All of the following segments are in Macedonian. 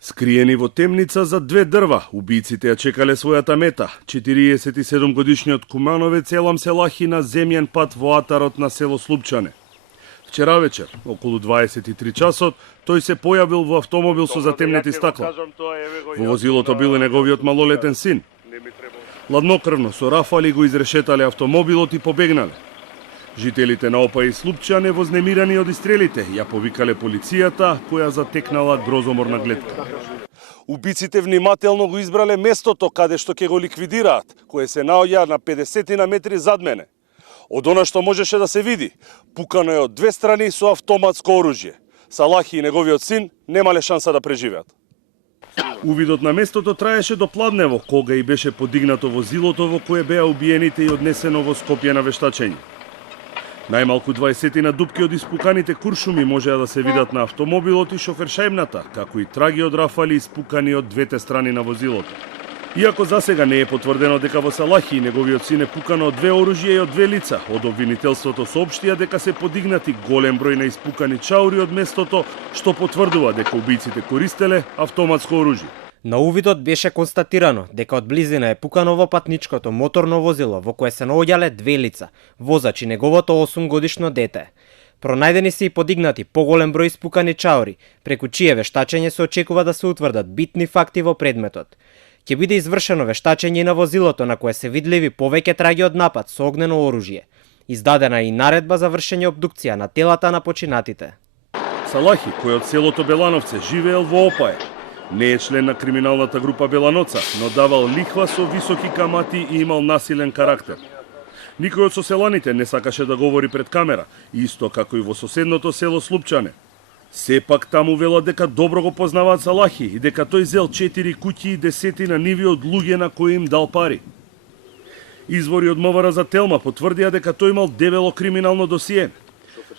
Скриени во темница за 2 дрва, убийците ја чекале својата мета. 47-годишниот Кумановец Елам Селахи на земјен пат во атарот на село Слупчане. Вчера вечер, околу 23 часот, тој се појавил во автомобил со затемнети стакла. Во возилото бил и неговиот малолетен син. Ладнокрвно со рафали го изрешетале автомобилот и побегнале. Жителите на Опа и Слупчане, вознемирани од истрелите, ја повикале полицијата, која затекнала грозоморна гледка. Убиците внимателно го избрале местото каде што ќе го ликвидираат, кое се наоѓа на 50 на метри зад мене. Од она што можеше да се види, пукано е од 2 страни со автоматско оружје. Салахи и неговиот син немале шанса да преживеат. Увидот на местото траеше до пладнево, кога и беше подигнато возилото во кое беа убиените и однесено во Скопје на вештачење. Најмалку 20 на дупки од испуканите куршуми можеа да се видат на автомобилот и шофершајмната, како и траги од рафали испукани од двете страни на возилото. Иако засега не е потврдено дека во Салахи и неговиот син е пукано од 2 оружја и од 2 лица, од обвинителството соопштија дека се подигнати голем број на испукани чаури од местото, што потврдува дека убиците користеле автоматско оружје. На увидот беше констатирано дека од близина е пукано во патничкото моторно возило во кое се наоѓале 2 лица, возач и неговото 8-годишно дете. Пронајдени се и подигнати поголем број испукани чаури, преку чие вештачење се очекува да се утврдат битни факти во предметот. Ќе биде извршено вештачење на возилото на кое се видливи повеќе траги од напад со огнено оружје. Издадена е и наредба за вршење обдукција на телата на починатите. Салахи, кој од селото Белановце живеел во Опај, не е член на криминалната група Беланоца, но давал лихва со високи камати и имал насилен карактер. Никој од соселаните не сакаше да говори пред камера, исто како и во соседното село Слупчане. Сепак таму велат дека добро го познаваат Салахи и дека тој зел 4 куќи и 10 на ниви од луѓе на кои им дал пари. Извори од МВР за Телма потврдија дека тој имал дебело криминално досие.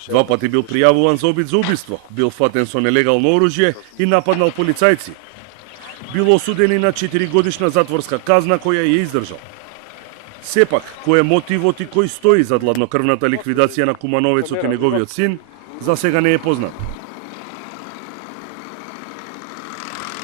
2 пати бил пријавуван за обид за убиство, бил фатен со нелегално оружје и нападнал полицајци. Бил осуден и на 4 годишна затворска казна која ја издржал. Сепак, кој е мотивот и кој стои зад ладнокрвната ликвидација на Кумановецот и неговиот син, за сега не е познат.